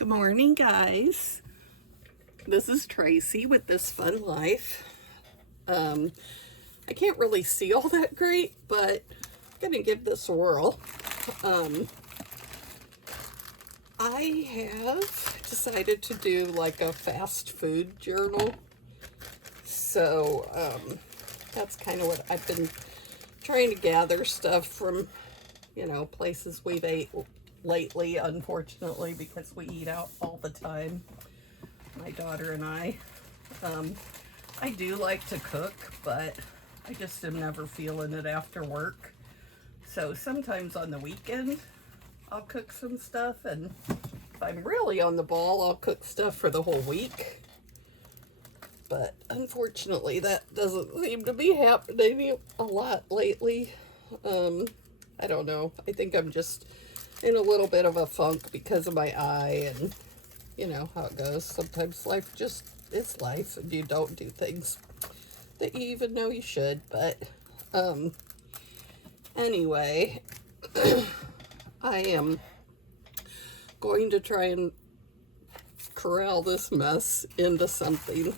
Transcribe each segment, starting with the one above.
Good morning, guys. This is Tracy with This Fun Life. I can't really see all that great, but I'm gonna give this a whirl. I have decided to do like a fast food journal. So that's kind of what I've been trying to gather stuff from, places we've ate lately, unfortunately, because we eat out all the time, my daughter and I. I do like to cook, but I just am never feeling it after work. So sometimes on the weekend, I'll cook some stuff, and if I'm really on the ball, I'll cook stuff for the whole week. But unfortunately, that doesn't seem to be happening a lot lately. I don't know. I think I'm just in a little bit of a funk because of my eye, and you know how it goes. Sometimes life just is life, and you don't do things that you even know you should. But anyway, I am going to try and corral this mess into something.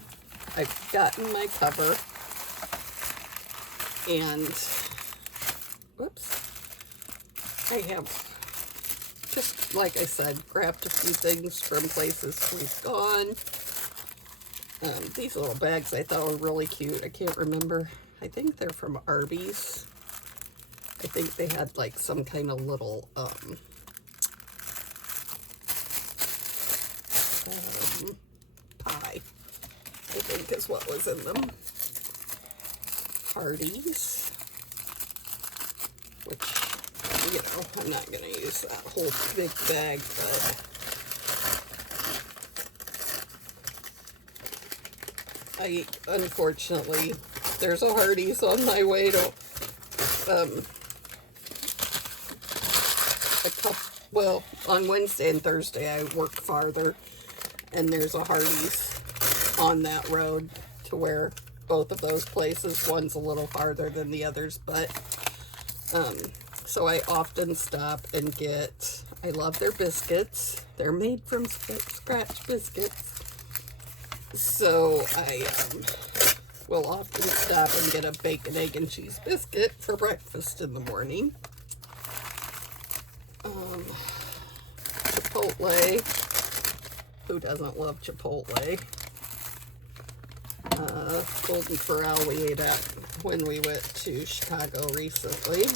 I've gotten my cover, and whoops, I have, just like I said, grabbed a few things from places we've gone. These little bags I thought were really cute. I can't remember. I think they're from Arby's. I think they had like some kind of little pie, I think is what was in them. Hardee's, which, I'm not going to use that whole big bag, but unfortunately, there's a Hardee's on my way to, on Wednesday and Thursday I work farther, and there's a Hardee's on that road to where both of those places, one's a little farther than the others, but so I often stop and get, I love their biscuits. They're made from scratch biscuits. So I will often stop and get a bacon, egg, and cheese biscuit for breakfast in the morning. Chipotle. Who doesn't love Chipotle? Golden Corral we ate at when we went to Chicago recently.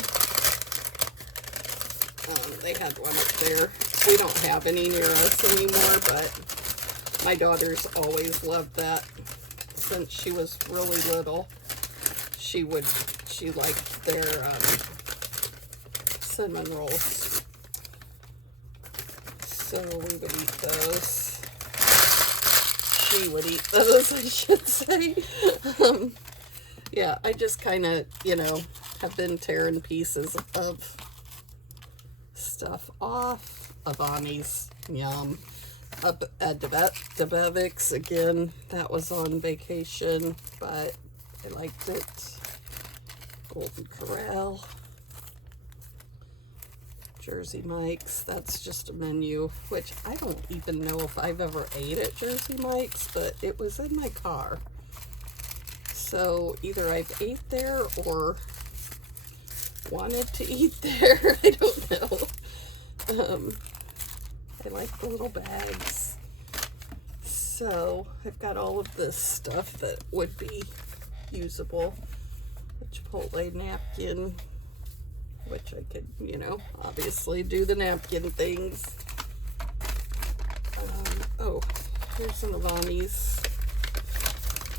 They had one up there. We don't have any near us anymore, but my daughter's always loved that since she was really little. She liked their cinnamon rolls. So we would eat those. She would eat those, I should say. Yeah, I just kind of, have been tearing pieces of stuff off. Avani's, yum. Debevix, again, that was on vacation, but I liked it. Golden Corral. Jersey Mike's, that's just a menu, which I don't even know if I've ever ate at Jersey Mike's, but it was in my car. So either I've ate there or wanted to eat there. I don't know. I like the little bags. So I've got all of this stuff that would be usable. A Chipotle napkin, which I could, obviously do the napkin things. Here's an Avani's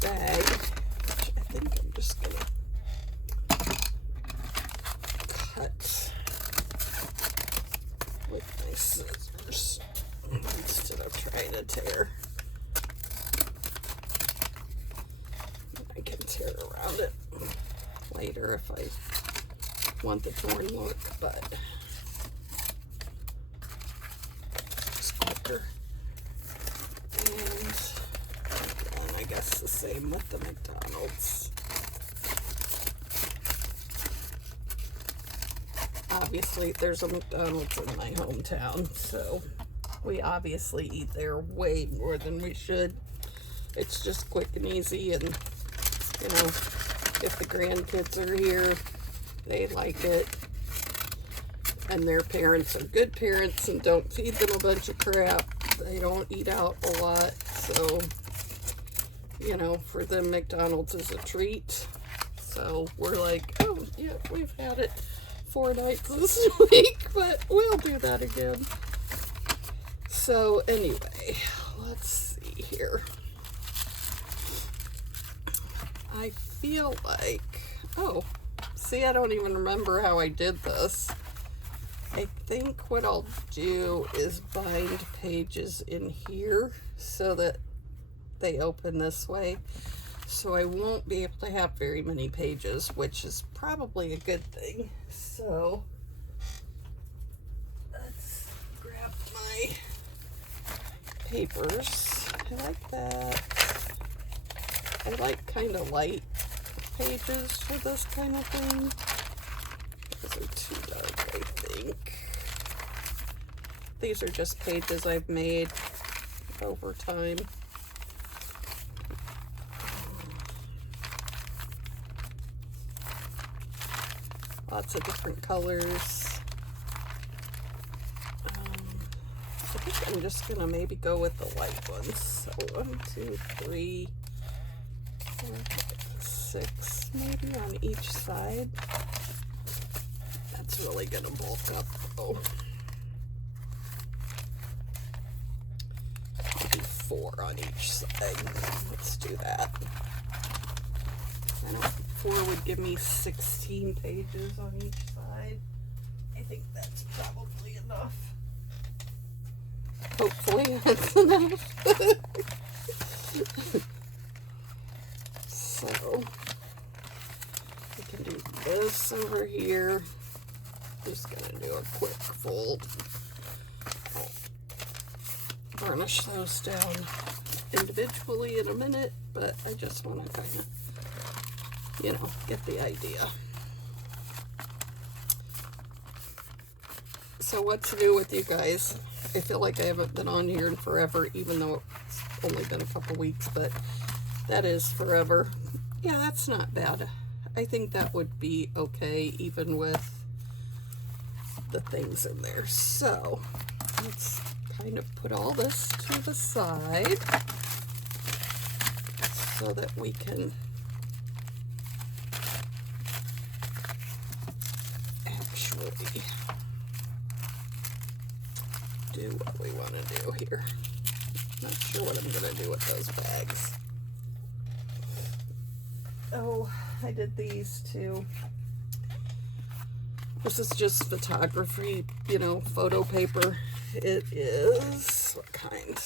bag, which I think I'm just gonna cut with my scissors instead of trying to tear. I can tear around it later if I want the torn look, but it's quicker. And I guess the same with the McDonald's. Obviously, there's a McDonald's in my hometown, so We obviously eat there way more than we should. It's just quick and easy, and you know, if the grandkids are here, they like it. And their parents are good parents and don't feed them a bunch of crap. They don't eat out a lot. So, you know, for them, McDonald's is a treat. So we're like, oh, yeah, we've had it 4 nights this week, but we'll do that again. So anyway, let's see here. I feel like, oh, see, I don't even remember how I did this. I think what I'll do is bind pages in here so that they open this way. So I won't be able to have very many pages, which is probably a good thing. So let's grab my papers. I like that. I like kind of light pages for this kind of thing. Those are too dark, I think. These are just pages I've made over time. Lots of different colors. I think I'm just gonna maybe go with the light ones. So 1, 2, 3, 4, 5, 6, maybe on each side. That's really gonna bulk up though. Maybe 4 on each side. Let's do that. I know 4 would give me 16 pages on each side. I think that's probably enough. Hopefully that's enough. So we can do this over here. Just gonna do a quick fold. I'll varnish those down individually in a minute, but I just want to kind of, you know, get the idea. So what's new with you guys? I feel like I haven't been on here in forever, even though it's only been a couple weeks, but that is forever. Yeah, that's not bad. I think that would be okay, even with the things in there. So let's kind of put all this to the side so that we can actually do what we want to do here. Not sure what I'm going to do with those bags. Oh, I did these too. This is just photography, you know, photo paper. It is, what kind?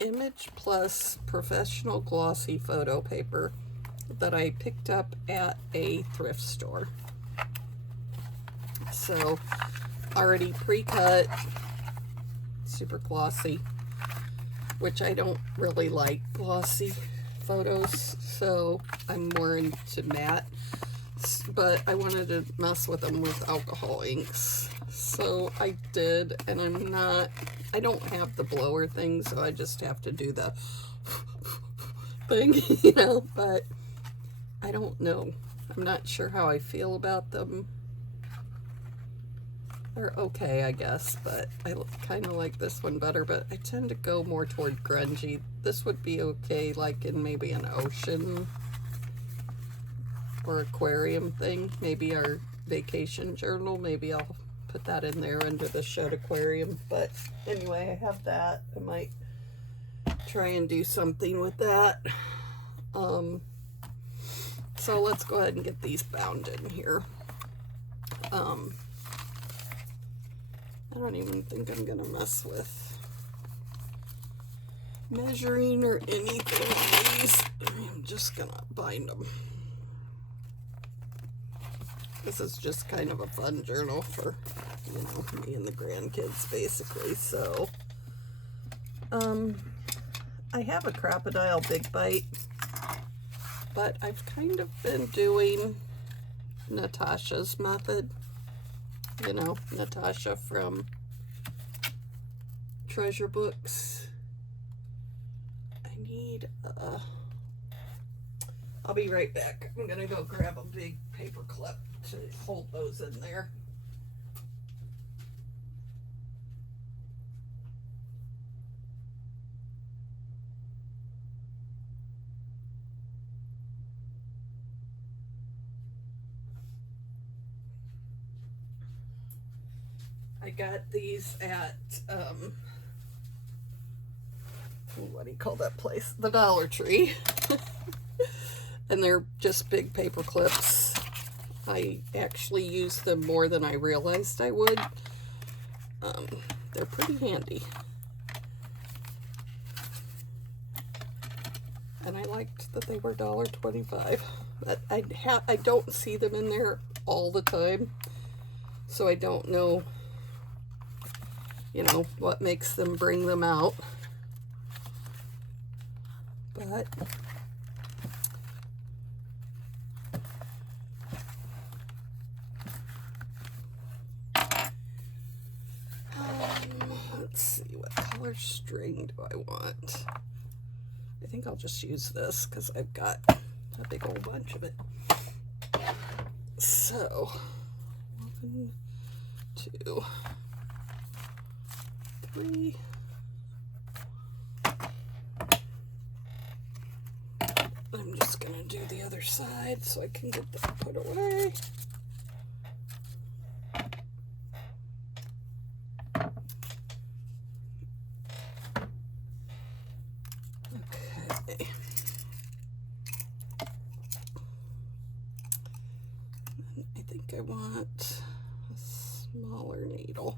Image Plus Professional Glossy Photo Paper that I picked up at a thrift store. So, already pre-cut, super glossy, which I don't really like glossy photos, so I'm more into matte, but I wanted to mess with them with alcohol inks, so I did. And I don't have the blower thing, so I just have to do the thing, you know, but I don't know. I'm not sure how I feel about them. They're okay, I guess, but I kind of like this one better, but I tend to go more toward grungy. This would be okay, like in maybe an ocean or aquarium thing. Maybe our vacation journal, maybe I'll put that in there under the shed aquarium. But anyway, I have that. I might try and do something with that. So let's go ahead and get these bound in here. I don't even think I'm gonna mess with measuring or anything on these. I'm just gonna bind them. This is just kind of a fun journal for, you know, me and the grandkids, basically. So, I have a Crocodile Big Bite, but I've kind of been doing Natasha's method. You know, Natasha from treasure books. I need, I'll be right back. I'm gonna go grab a big paper clip to hold those in there. I got these at, what do you call that place? The Dollar Tree. And they're just big paper clips. I actually use them more than I realized I would. They're pretty handy. And I liked that they were $1.25. But I don't see them in there all the time, so I don't know, you know, what makes them bring them out. But let's see, what color string do I want? I think I'll just use this because I've got a big old bunch of it. So, 1, 2, 3. I'm just going to do the other side so I can get that put away. Okay. I think I want a smaller needle.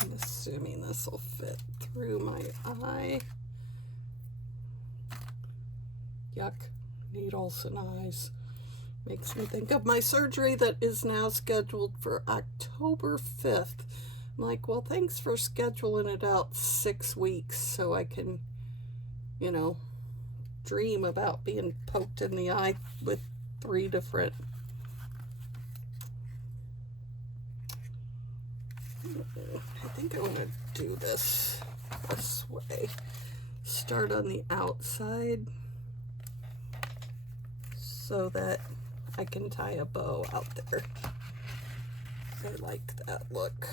I'm assuming this will fit through my eye. Yuck, needles and eyes. Makes me think of my surgery that is now scheduled for October 5th. I'm like, well, thanks for scheduling it out 6 weeks so I can, you know, dream about being poked in the eye with 3 different. I think I want to do this way. Start on the outside so that I can tie a bow out there. I like that look.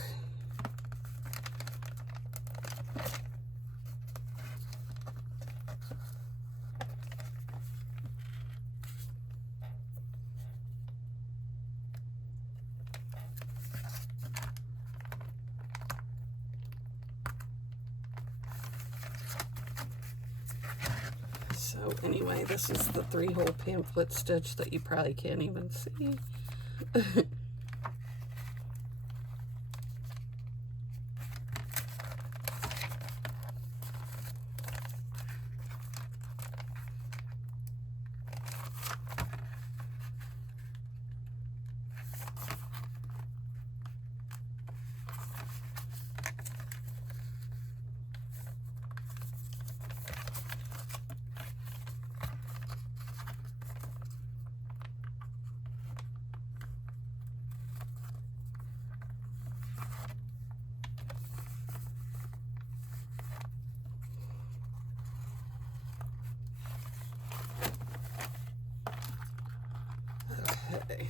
So anyway, this is the 3-hole pamphlet stitch that you probably can't even see. Okay.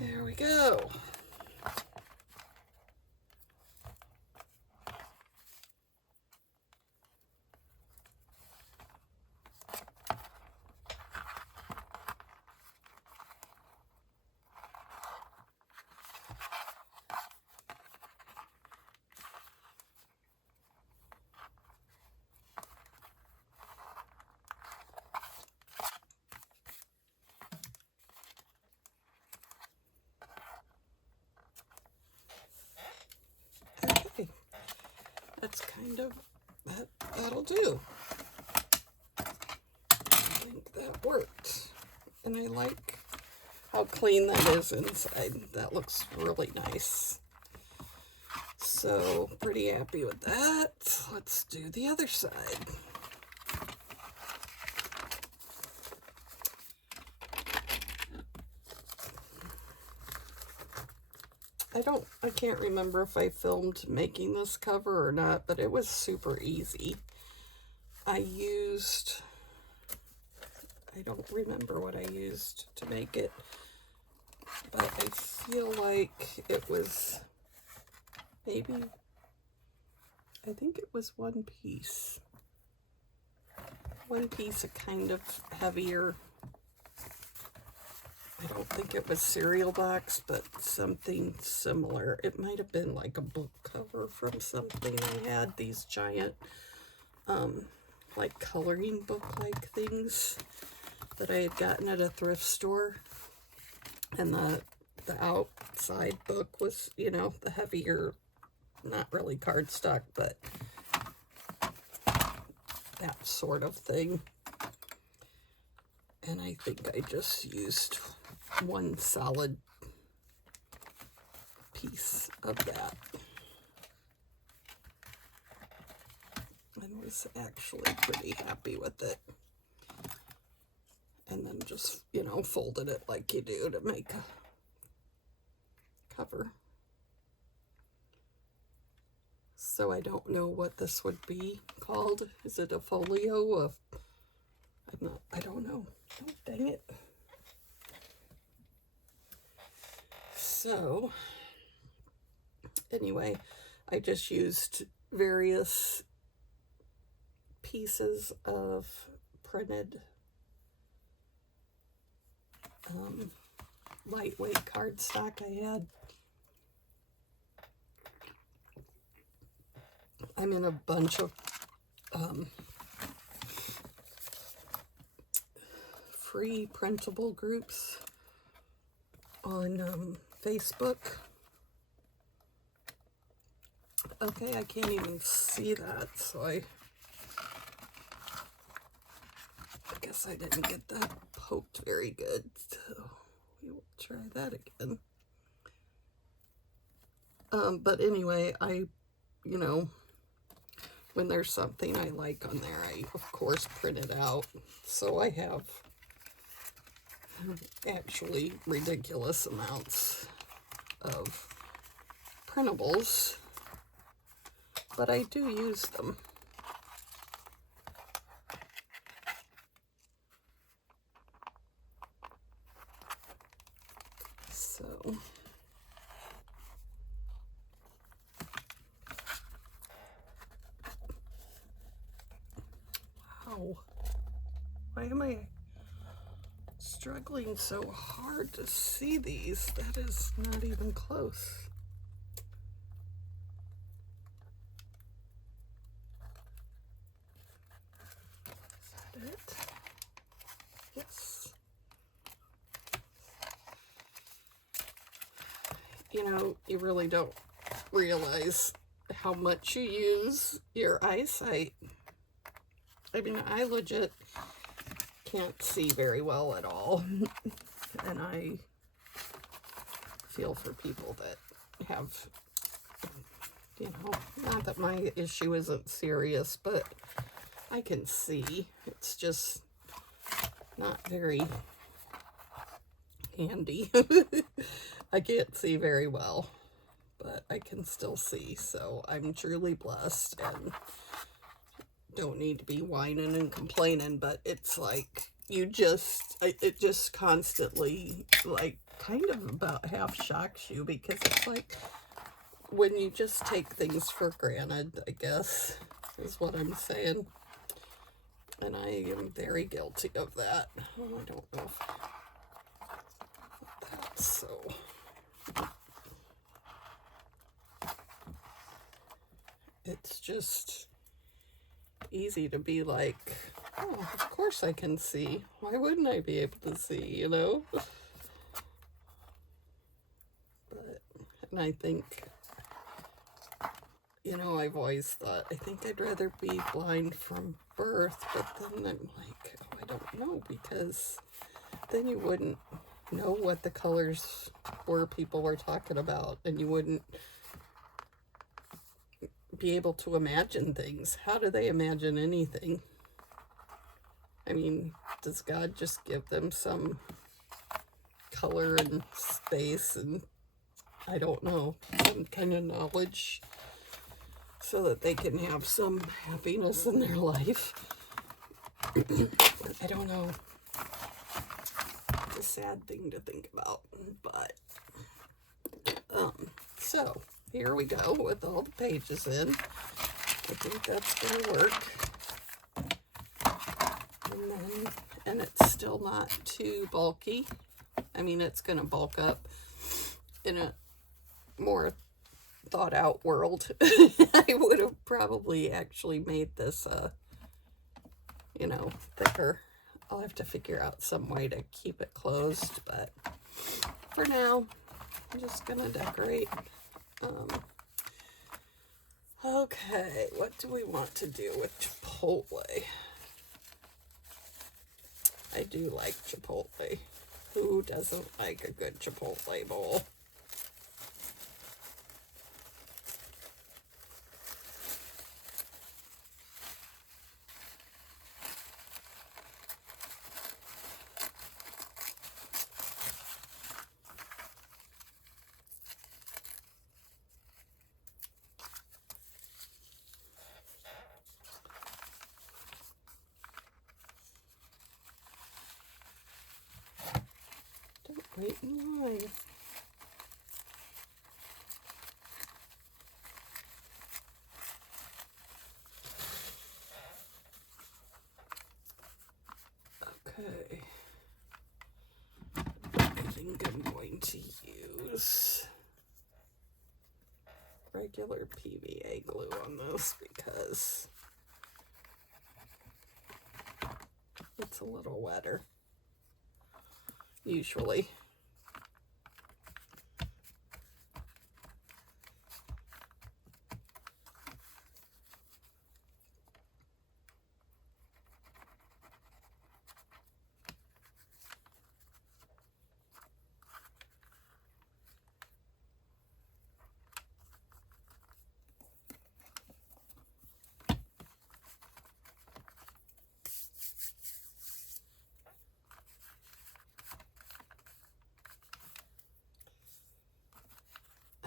There we go. Okay. That's kind of, that'll do. I think that worked. And I like how clean that is inside. That looks really nice. So, pretty happy with that. Let's do the other side. I can't remember if I filmed making this cover or not, but it was super easy. I don't remember what I used to make it, but I feel like it was maybe, I think it was one piece. One piece, a kind of heavier, I don't think it was cereal box, but something similar. It might have been like a book cover from something. I had these giant, like coloring book-like things that I had gotten at a thrift store. And the outside book was, you know, the heavier, not really cardstock, but that sort of thing. And I think I just used one solid piece of that. And was actually pretty happy with it. And then just, you know, folded it like you do to make a cover. So I don't know what this would be called. Is it a folio? I don't know. Oh, dang it. So, anyway, I just used various pieces of printed lightweight cardstock I had. I'm in a bunch of free printable groups on Facebook. Okay, I can't even see that, so I guess I didn't get that poked very good. So we will try that again. But anyway, you know, when there's something I like on there, I of course print it out. So I have actually ridiculous amounts of printables, but I do use them. So wow, why am I struggling so hard to see these? That is not even close. Is that it? Yes. You know, you really don't realize how much you use your eyesight. I mean, I legit can't see very well at all. And I feel for people that have, you know, not that my issue isn't serious, but I can see. It's just not very handy. I can't see very well, but I can still see, so I'm truly blessed and don't need to be whining and complaining, but it's like it just constantly, like, kind of about half shocks you, because it's like when you just take things for granted, I guess, is what I'm saying. And I am very guilty of that. Oh, I don't know if that's so. It's just easy to be like, oh, of course I can see. Why wouldn't I be able to see, you know? But, and I think, you know, I've always thought, I think I'd rather be blind from birth, but then I'm like, oh, I don't know, because then you wouldn't know what the colors were people were talking about, and you wouldn't be able to imagine things. How do they imagine anything? I mean, does God just give them some color and space and, I don't know, some kind of knowledge so that they can have some happiness in their life? I don't know. It's a sad thing to think about, but so here we go with all the pages in. I think that's gonna work. And it's still not too bulky. I mean, it's gonna bulk up in a more thought out world. I would have probably actually made this you know, thicker. I'll have to figure out some way to keep it closed, but for now I'm just gonna decorate. Okay, what do we want to do with Chipotle? I do like Chipotle. Who doesn't like a good Chipotle bowl? Don't wait in line. Okay. I think I'm going to use regular PVA glue on this because it's a little wetter usually.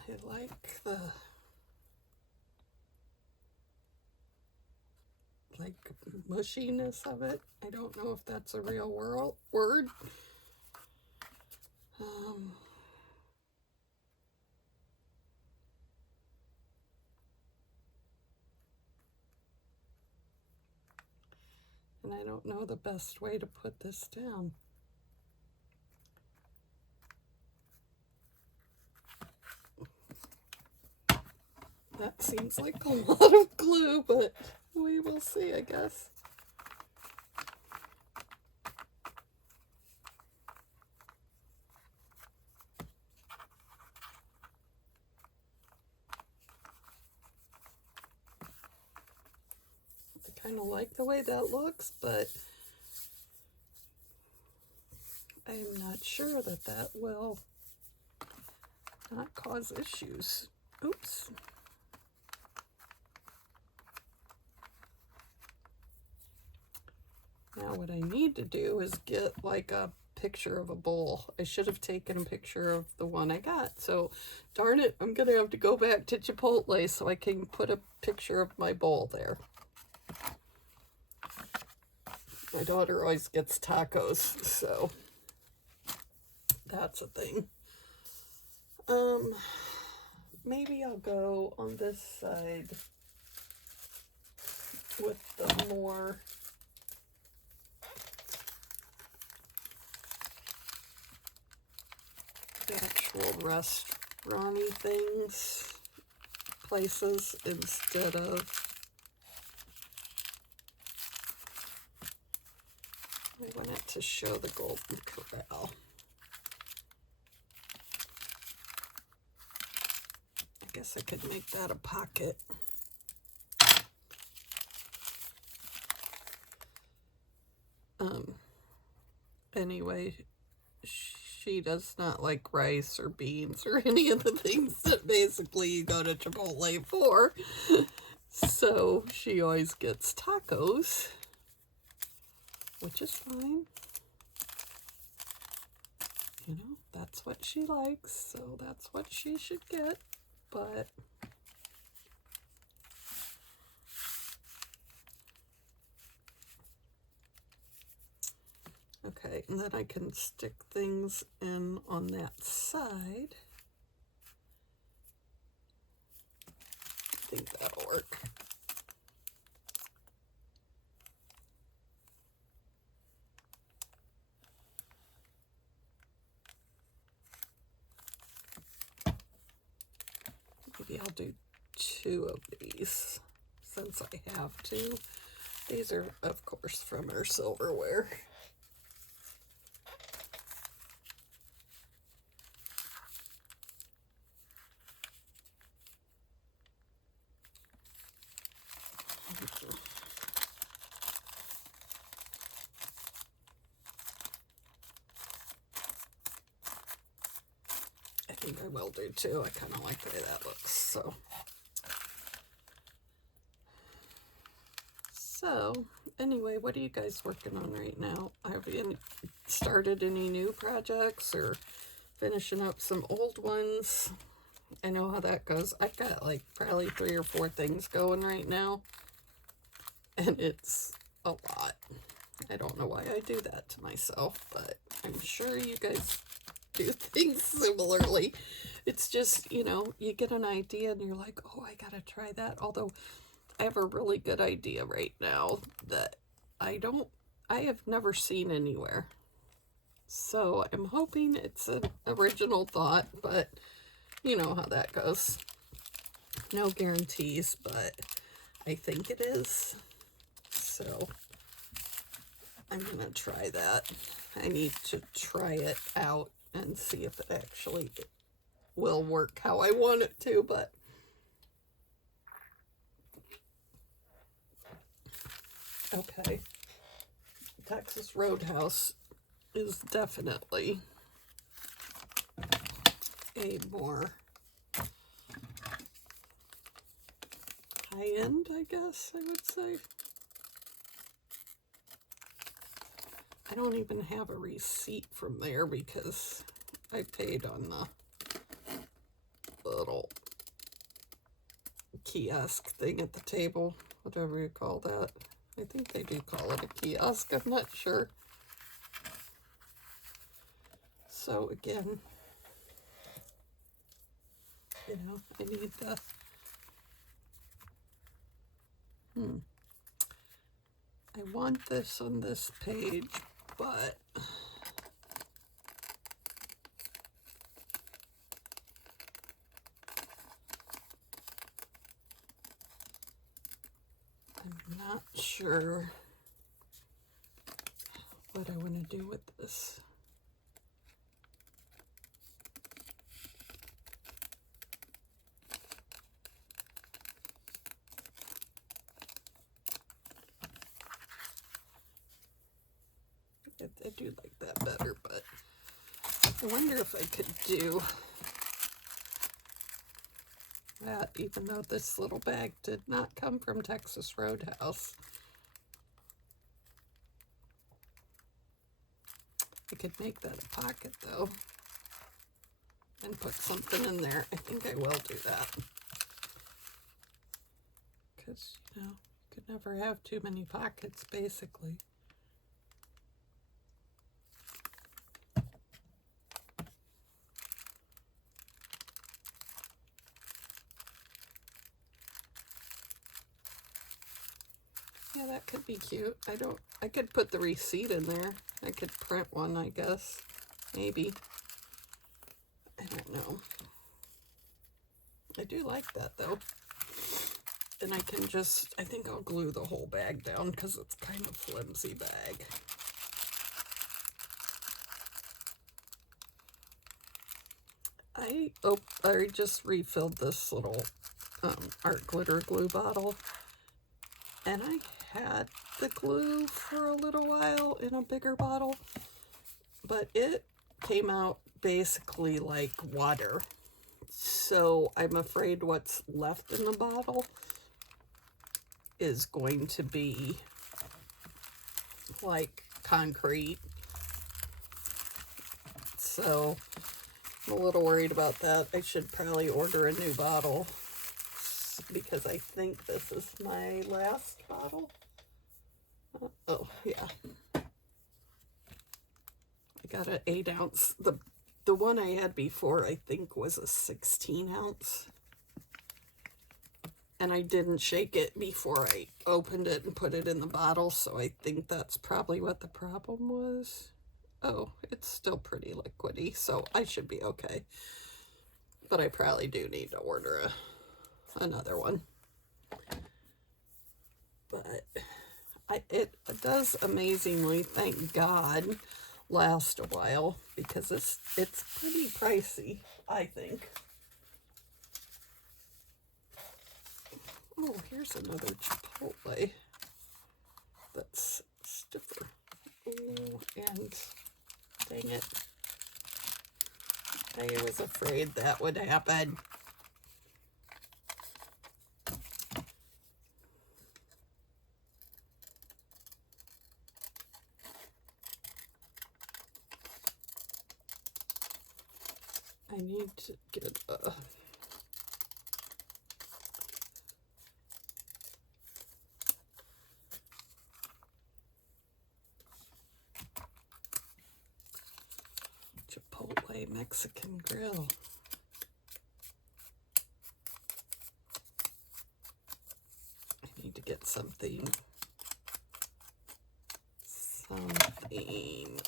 I like the mushiness of it. I don't know if that's a real word. And I don't know the best way to put this down. That seems like a lot of glue, but we will see, I guess. I kind of like the way that looks, but I'm not sure that that will not cause issues. Oops. Now what I need to do is get like a picture of a bowl. I should have taken a picture of the one I got. So darn it, I'm gonna have to go back to Chipotle so I can put a picture of my bowl there. My daughter always gets tacos, so that's a thing. Maybe I'll go on this side with the more actual restaurant-y things, places, instead of, I want it to show the Golden Corral. I guess I could make that a pocket. Anyway, she does not like rice or beans or any of the things that basically you go to Chipotle for. So she always gets tacos, which is fine. You know, that's what she likes, so that's what she should get. But okay, and then I can stick things in on that side. I think that'll work. Maybe I'll do 2 of these since I have to. These are, of course, from her silverware. I think I will do 2. I kind of like the way that looks. So anyway, what are you guys working on right now? Have you started any new projects or finishing up some old ones? I know how that goes. I've got like probably 3 or 4 things going right now, and it's a lot. I don't know why I do that to myself, but I'm sure you guys do things similarly. It's just, you know, you get an idea and you're like, oh, I gotta try that. Although I have a really good idea right now that I have never seen anywhere. So I'm hoping it's an original thought, but you know how that goes. No guarantees, but I think it is. So I'm gonna try that. I need to try it out and see if it actually will work how I want it to, but okay. Texas Roadhouse is definitely a more high-end, I guess I would say. I don't even have a receipt from there because I paid on the little kiosk thing at the table, whatever you call that. I think they do call it a kiosk, I'm not sure. So again, you know, I need the I want this on this page, but I'm not sure what I want to do with this. I do like that better, but I wonder if I could do that, even though this little bag did not come from Texas Roadhouse. I could make that a pocket, though, and put something in there. I think I will do that. Because, you know, you could never have too many pockets, basically. Yeah, that could be cute. I could put the receipt in there. I could print one, I guess. Maybe. I don't know. I do like that, though. And I can just, I think I'll glue the whole bag down because it's kind of flimsy bag. I just refilled this little art glitter glue bottle. And I had the glue for a little while in a bigger bottle, but it came out basically like water. So I'm afraid what's left in the bottle is going to be like concrete. So I'm a little worried about that. I should probably order a new bottle because I think this is my last bottle. Oh, yeah. I got an 8-ounce. The one I had before, I think, was a 16-ounce. And I didn't shake it before I opened it and put it in the bottle, so I think that's probably what the problem was. Oh, it's still pretty liquidy, so I should be okay. But I probably do need to order another one. But it does amazingly, thank God, last a while, because it's pretty pricey, I think. Oh, here's another Chipotle that's stiffer. Oh, and dang it. I was afraid that would happen. I need to get a Chipotle Mexican grill. I need to get something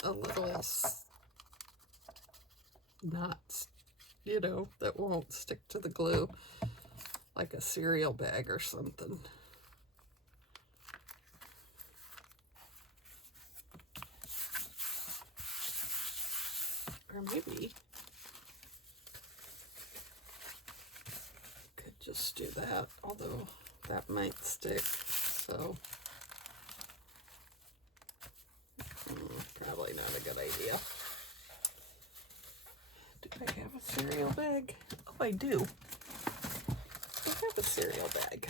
a little not, you know, that won't stick to the glue, like a cereal bag or something. Or maybe could just do that, although that might stick, so probably not a good idea. Do I have a cereal bag? Oh, I do. I have a cereal bag.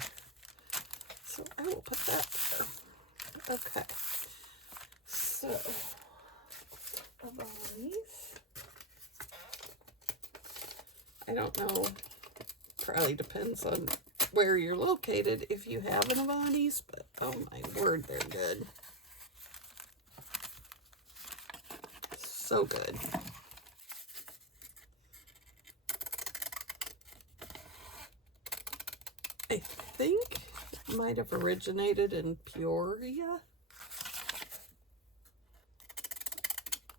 So I will put that there. Okay. So, Avani's. I don't know. Probably depends on where you're located if you have an Avani's, but oh my word, they're good. So good. I think it might have originated in Peoria.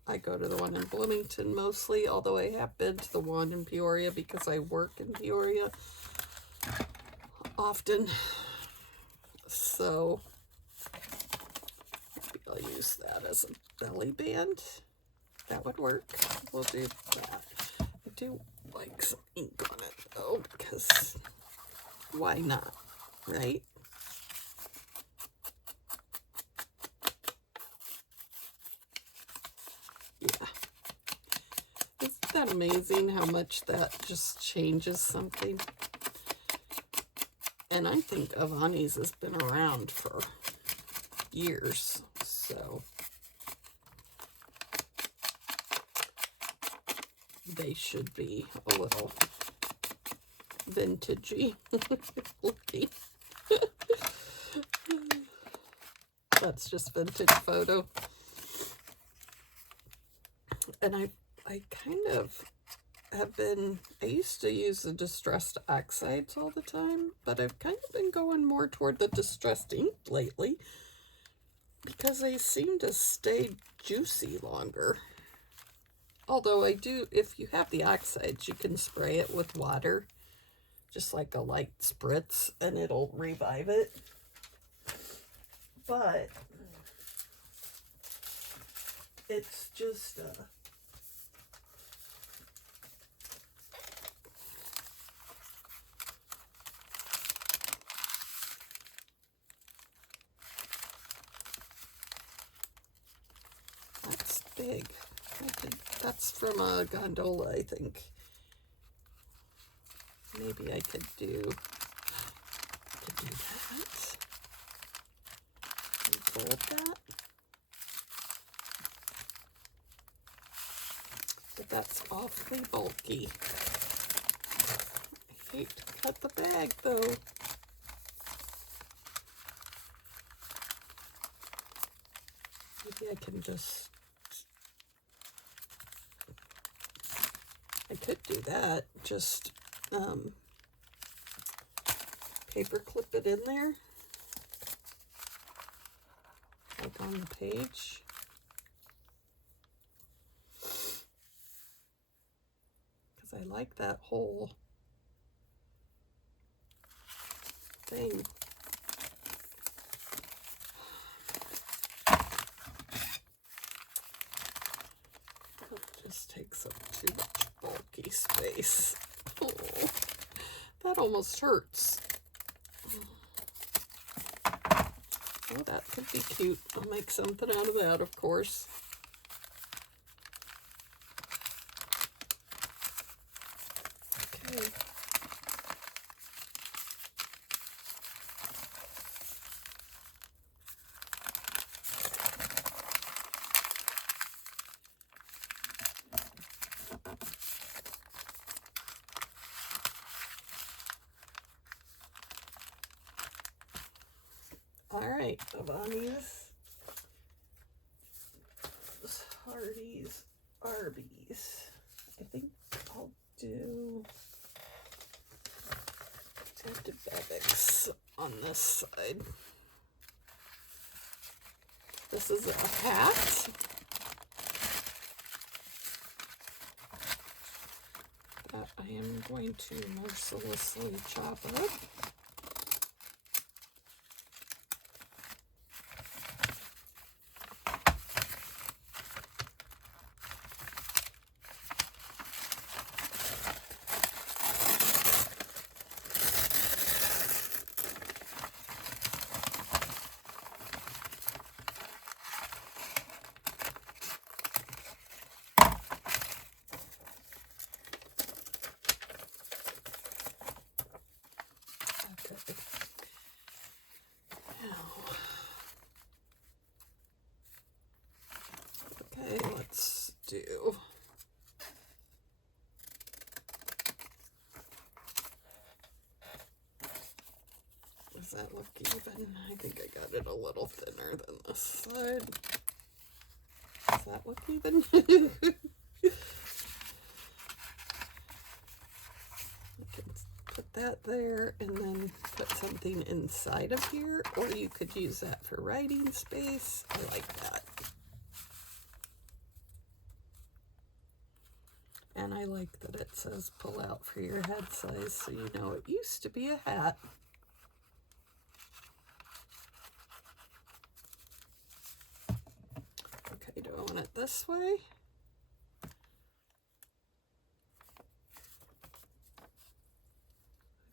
I go to the one in Bloomington mostly, although I have been to the one in Peoria because I work in Peoria often. So maybe I'll use that as a belly band. That would work. We'll do that. I do like some ink on it though, because why not, right? Yeah. Isn't that amazing how much that just changes something? And I think Avani's has been around for years, so they should be a little vintagey looking. That's just vintage photo. And I kind of have been, I used to use the distressed oxides all the time, but I've kind of been going more toward the distressed ink lately because they seem to stay juicy longer. Although I do, if you have the oxides, you can spray it with water, just like a light spritz, and it'll revive it. But it's just that's big. that's from a gondola, I think. Maybe I could do that. And fold that. But that's awfully bulky. I hate to cut the bag though. Maybe I can just, I could do that, just paper clip it in there, like on the page. Because I like that whole thing. It just takes up too much bulky space. Oh, that almost hurts. Oh, that could be cute. I'll make something out of that, of course. Okay. All right, Avani's, Hardee's, Arby's. I think I'll do antibiotics on this side. This is a hat. That I am going to mercilessly chop up. Okay, let's do does that look even? I think I got it a little thinner than this side. Does that look even? I can put that there and then put something inside of here, or you could use that for writing space. I like that. And I like that it says pull out for your head size, so you know it used to be a hat. Okay, do I want it this way?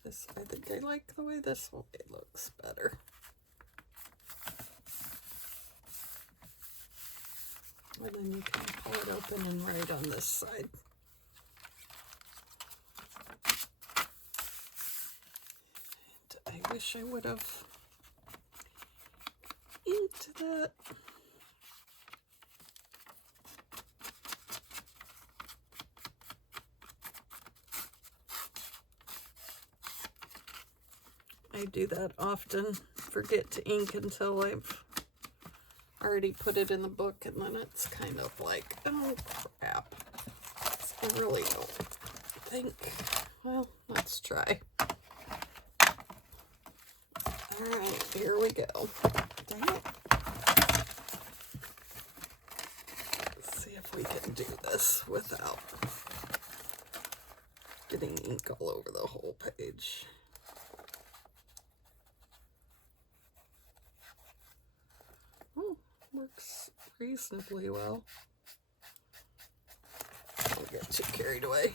I think I like the way this way looks better. And then you can pull it open and write on this side. And I wish I would have inked that. I do that often, forget to ink until I've already put it in the book, and then it's kind of like, oh crap. So I really don't think, well, let's try. Alright, here we go. Dang it. Let's see if we can do this without getting ink all over the whole page. Works reasonably well. Don't get too carried away.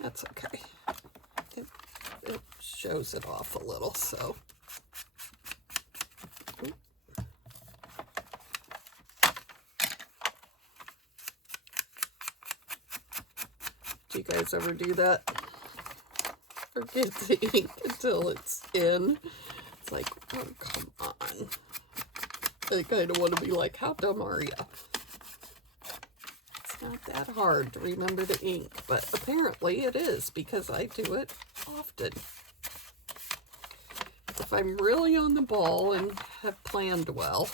That's okay. It shows it off a little, so. Do you guys ever do that? Forget the ink until it's in. It's like, oh, come on. I kind of want to be like, how dumb are you? It's not that hard to remember the ink, but apparently it is because I do it often. If I'm really on the ball and have planned well,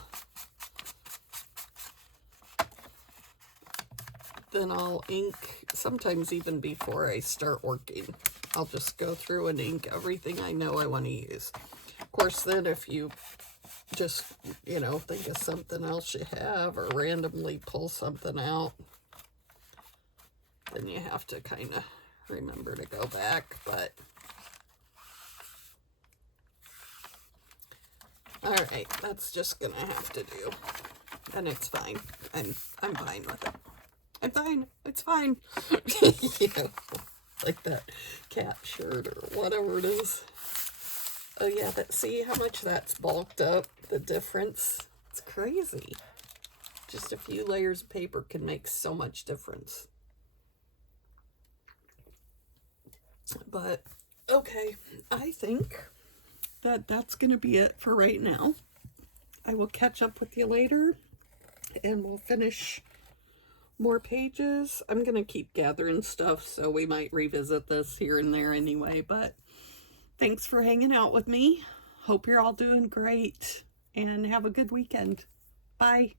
then I'll ink sometimes even before I start working. I'll just go through and ink everything I know I want to use. Of course, then if you just, you know, think of something else you have or randomly pull something out, then you have to kind of remember to go back. But all right, that's just gonna have to do, and it's fine. I'm fine with it. I'm fine. It's fine. You know, like that cat shirt or whatever it is. Oh yeah, see how much that's bulked up? The difference. It's crazy. Just a few layers of paper can make so much difference. But okay, I think that that's going to be it for right now. I will catch up with you later and we'll finish more pages. I'm going to keep gathering stuff, so we might revisit this here and there anyway, but thanks for hanging out with me. Hope you're all doing great and have a good weekend. Bye.